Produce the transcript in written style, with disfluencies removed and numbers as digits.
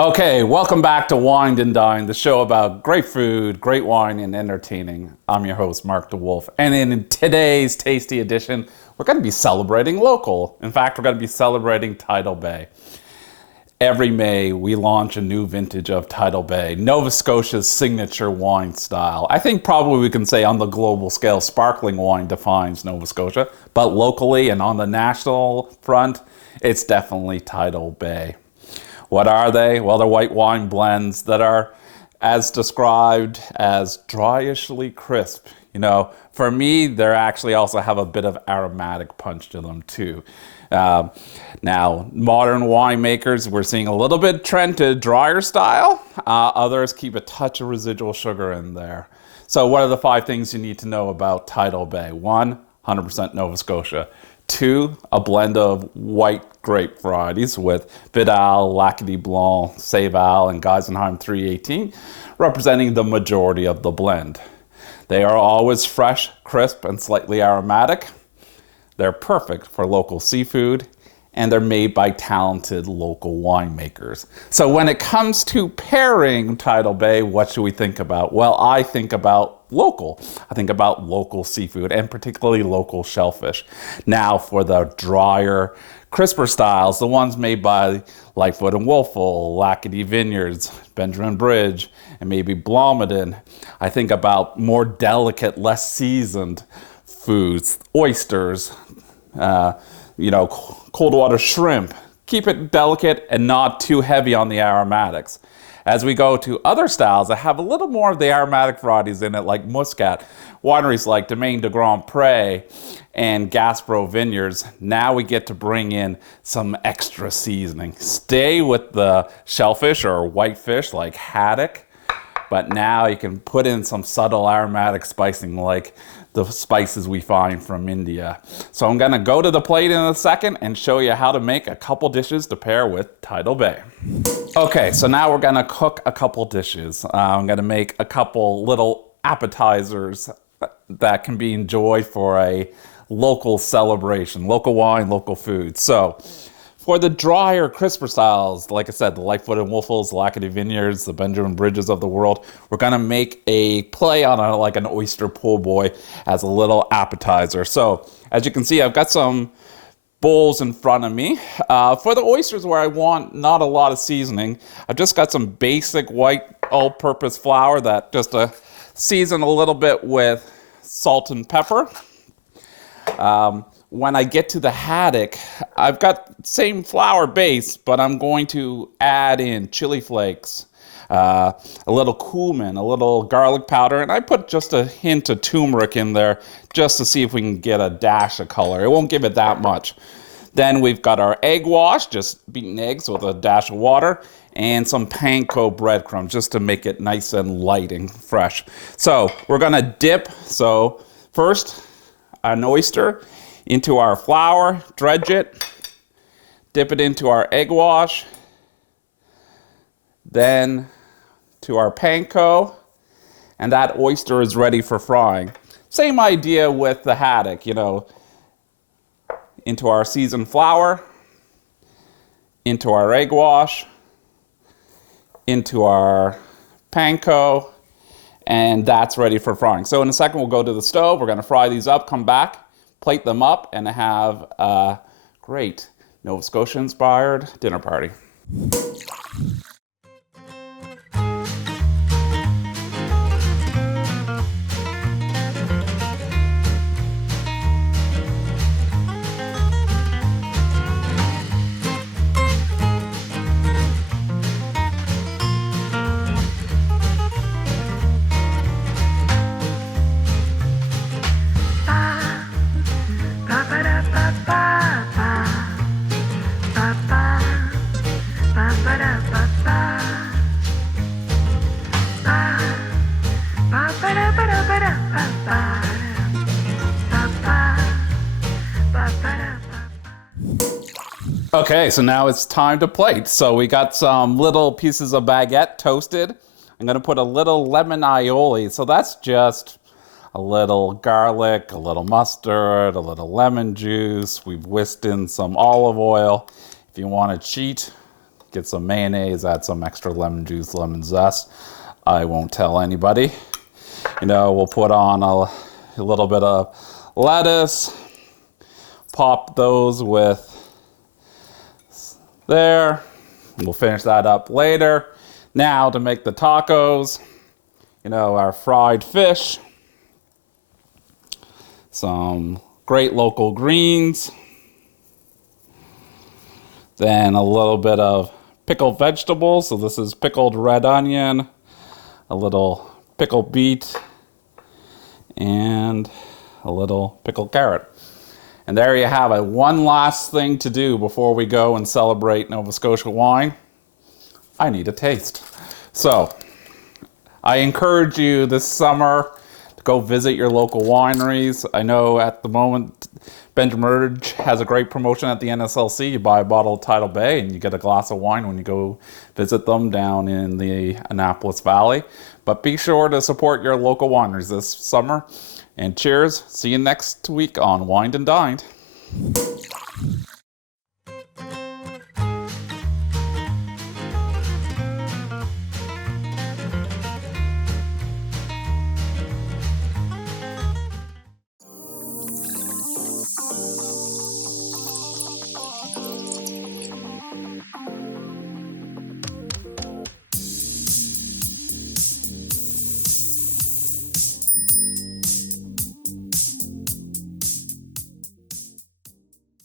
Okay, welcome back to Wine and Dine, the show about great food, great wine, and entertaining. I'm your host, Mark DeWolf, and in today's tasty edition, we're going to be celebrating local. In fact, we're going to be celebrating Tidal Bay. Every May, we launch a new vintage of Tidal Bay, Nova Scotia's signature wine style. I think probably we can say on the global scale, sparkling wine defines Nova Scotia, but locally and on the national front, it's definitely Tidal Bay. What are they? Well, they're white wine blends that are as described as dryishly crisp. You know, for me, they actually also have a bit of aromatic punch to them too. Now, modern winemakers, we're seeing a little bit trend to drier style. Others keep a touch of residual sugar in there. So what are the 5 things you need to know about Tidal Bay? 1, 100% Nova Scotia. 2, a blend of white grape varieties with Vidal, Lacadie Blanc, Sayval, and Geisenheim 318, representing the majority of the blend. They are always fresh, crisp, and slightly aromatic. They're perfect for local seafood, and they're made by talented local winemakers. So when it comes to pairing Tidal Bay, what should we think about? Well, I think about local. I think about local seafood, and particularly local shellfish. Now for the drier, crisper styles, the ones made by Lightfoot and Woelfel, Lacadie Vineyards, Benjamin Bridge, and maybe Blomidon. I think about more delicate, less seasoned foods, oysters, cold water shrimp. Keep it delicate and not too heavy on the aromatics. As we go to other styles that have a little more of the aromatic varieties in it, like Muscat, wineries like Domaine de Grand Pre and Gaspro Vineyards, now we get to bring in some extra seasoning. Stay with the shellfish or whitefish like haddock, but now you can put in some subtle aromatic spicing like the spices we find from India. So I'm gonna go to the plate in a second and show you how to make a couple dishes to pair with Tidal Bay. Okay, so now we're gonna cook a couple dishes. I'm gonna make a couple little appetizers that can be enjoyed for a local celebration, local wine, local food. So for the drier, crisper styles, like I said, the Lightfoot and Woelfels, the Lacadie Vineyards, the Benjamin Bridges of the world, we're gonna make a play on like an oyster po' boy as a little appetizer. So as you can see, I've got some bowls in front of me. For the oysters where I want not a lot of seasoning, I've just got some basic white all-purpose flour that just season a little bit with salt and pepper. When I get to the haddock, I've got same flour base, but I'm going to add in chili flakes, a little cumin, a little garlic powder, and I put just a hint of turmeric in there just to see if we can get a dash of color. It won't give it that much. Then we've got our egg wash, just beaten eggs with a dash of water, and some panko breadcrumbs just to make it nice and light and fresh. So we're gonna dip, so first an oyster into our flour, dredge it, dip it into our egg wash, then to our panko, and that oyster is ready for frying. Same idea with the haddock, into our seasoned flour, into our egg wash, into our panko, and that's ready for frying. So in a second, we'll go to the stove. We're gonna fry these up, come back, plate them up, and have a great Nova Scotia-inspired dinner party. Okay, so now it's time to plate. So we got some little pieces of baguette toasted. I'm gonna put a little lemon aioli. So that's just a little garlic, a little mustard, a little lemon juice. We've whisked in some olive oil. If you want to cheat, get some mayonnaise, add some extra lemon juice, lemon zest. I won't tell anybody. You know, we'll put on a little bit of lettuce, pop those with there. We'll finish that up later. Now to make the tacos, you know, our fried fish, some great local greens, then a little bit of pickled vegetables. So this is pickled red onion, a little pickled beet, and a little pickled carrot. And there you have it. One last thing to do before we go and celebrate Nova Scotia wine. I need a taste. So I encourage you this summer to go visit your local wineries. I know at the moment Benjamin Ridge has a great promotion at the NSLC. You buy a bottle of Tidal Bay and you get a glass of wine when you go visit them down in the Annapolis Valley. But be sure to support your local wineries this summer. And cheers. See you next week on Wined and Dined.